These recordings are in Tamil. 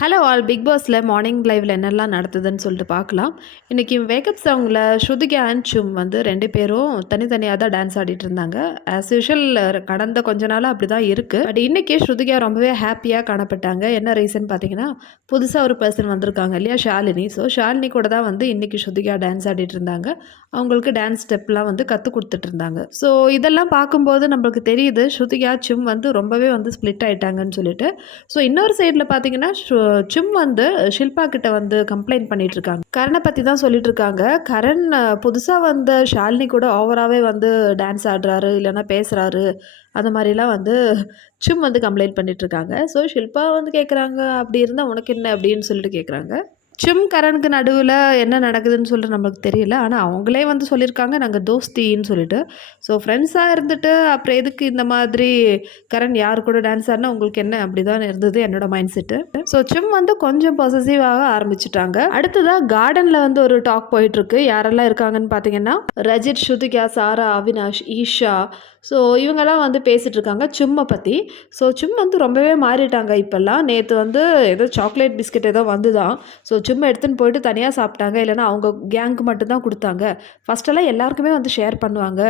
ஹலோ ஆல் பிக் பாஸில் மார்னிங் லைவில் என்னெல்லாம் நடத்துதுன்னு சொல்லிட்டு பார்க்கலாம். இன்றைக்கி வேக்கப் சாங்கில் ஸ்ருதிகா அண்ட் சும் வந்து ரெண்டு பேரும் தனித்தனியாக தான் டான்ஸ் ஆடிட்டு இருந்தாங்க. ஆஸ் யூஷுவல் கடந்த கொஞ்ச நாளாக அப்படி தான் இருக்குது பட் இன்றைக்கி ஸ்ருதிகா ரொம்பவே ஹாப்பியாக காணப்பட்டாங்க. என்ன ரீசன் பார்த்தீங்கன்னா புதுசாக ஒரு பர்சன் வந்திருக்காங்க இல்லையா ஷாலினி. ஸோ ஷாலினி கூட தான் வந்து இன்றைக்கி ஸ்ருதிகா டான்ஸ் ஆடிட்டு இருந்தாங்க. அவங்களுக்கு டான்ஸ் ஸ்டெப்லாம் வந்து கற்றுக் கொடுத்துட்டு இருந்தாங்க. ஸோ இதெல்லாம் பார்க்கும்போது நம்மளுக்கு தெரியுது ஸ்ருதிகா சும் வந்து ரொம்பவே வந்து ஸ்ப்ளிட் ஆகிட்டாங்கன்னு சொல்லிட்டு. ஸோ இன்னொரு சைடில் பார்த்தீங்கன்னா சிம் வந்து ஷில்பா கிட்ட வந்து கம்ப்ளைண்ட் பண்ணிட்டு இருக்காங்க கரனை பற்றி தான் சொல்லிட்டு இருக்காங்க கரண் புதுசாக வந்த ஷாலினி கூட ஓவராகவே வந்து டான்ஸ் ஆடுறாரு இல்லைன்னா பேசுகிறாரு அந்த மாதிரிலாம் வந்து சும் வந்து கம்ப்ளைண்ட் பண்ணிட்டு இருக்காங்க ஸோ ஷில்பா வந்து கேட்குறாங்க அப்படி இருந்தால் உனக்கு என்ன? அப்படின்னு சொல்லிட்டு கேட்குறாங்க சும் கரனுக்கு நடுவில் என்ன நடக்குதுன்னு சொல்லிட்டு நம்மளுக்கு தெரியல. ஆனால் அவங்களே வந்து சொல்லியிருக்காங்க நாங்கள் தோஸ்தின்னு சொல்லிட்டு. ஸோ ஃப்ரெண்ட்ஸாக இருந்துட்டு அப்புறம் எதுக்கு இந்த மாதிரி கரண் யார் கூட டான்ஸ் ஆடினா உங்களுக்கு என்ன? அப்படி தான் இருந்தது என்னோட மைண்ட் செட்டு ஸோ சிம் வந்து கொஞ்சம் பொசசிவாக ஆரம்பிச்சிட்டாங்க. அடுத்ததாக கார்டனில் வந்து ஒரு டாக் போயிட்டுருக்கு. யாரெல்லாம் இருக்காங்கன்னு பார்த்தீங்கன்னா ரஜித் ஸ்ருதிகா சாரா அவினாஷ் ஈஷா. ஸோ இவங்கெல்லாம் வந்து பேசிகிட்டு இருக்காங்க சும்மை பற்றி ஸோ சும் வந்து ரொம்பவே மாறிட்டாங்க இப்போல்லாம். நேற்று வந்து ஏதோ சாக்லேட் பிஸ்கட் ஏதோ வந்து தான் ஸோ சும்மா எடுத்துன்னு போயிட்டு தனியாக சாப்பிட்டாங்க. இல்லைன்னா அவங்க கேங்க்கு மட்டும்தான் கொடுத்தாங்க. ஃபஸ்ட்டெல்லாம் எல்லாருக்குமே வந்து ஷேர் பண்ணுவாங்க.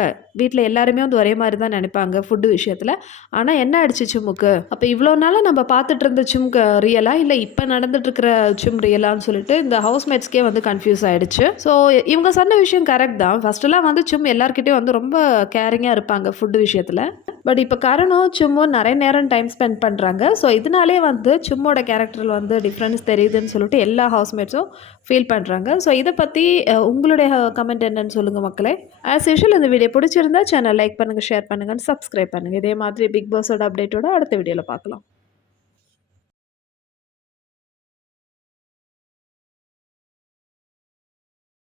வீட்டில் எல்லாருமே வந்து ஒரே மாதிரி தான் நினைப்பாங்க ஃபுட்டு விஷயத்தில். ஆனால் என்ன ஆயிடுச்சு சும்முக்கு அப்போ இவ்வளோ நாளாக நம்ம பார்த்துட்டு இருந்த சும்க்கு ரியலா இல்லை இப்போ நடந்துட்டுருக்கிற சும் ரியலான்னு சொல்லிட்டு இந்த ஹவுஸ்மேட்ஸ்க்கே வந்து கன்ஃபியூஸ் ஆகிடுச்சு ஸோ இவங்க சொன்ன விஷயம் கரெக்ட் தான். ஃபஸ்ட்டெல்லாம் வந்து சும் எல்லாருக்கிட்டையும் வந்து ரொம்ப கேரிங்காக இருப்பாங்க ஃபுட்டு விஷயத்தில். பட் இப்போ கரணும் சும்மும் நிறைய நேரம் டைம் ஸ்பெண்ட் பண்ணுறாங்க ஸோ இதனாலே வந்து சும்மோட கேரக்டரில் வந்து டிஃப்ரென்ஸ் தெரியுதுன்னு சொல்லிட்டு எல்லா ஹவுஸ்மேட்ஸும் ஃபீல் பண்ணுறாங்க ஸோ இதை பற்றி உங்களுடைய கமெண்ட் என்னன்னு சொல்லுங்கள் மக்களே. ஆஸ் யூஷுவல் இந்த வீடியோ பிடிச்சிருந்தா சேனல் லைக் பண்ணுங்கள் ஷேர் பண்ணுங்கள் சப்ஸ்கிரைப் பண்ணுங்கள் இதே மாதிரி பிக் பாஸோட அப்டேட்டோட அடுத்த வீடியோவில் பார்க்கலாம்.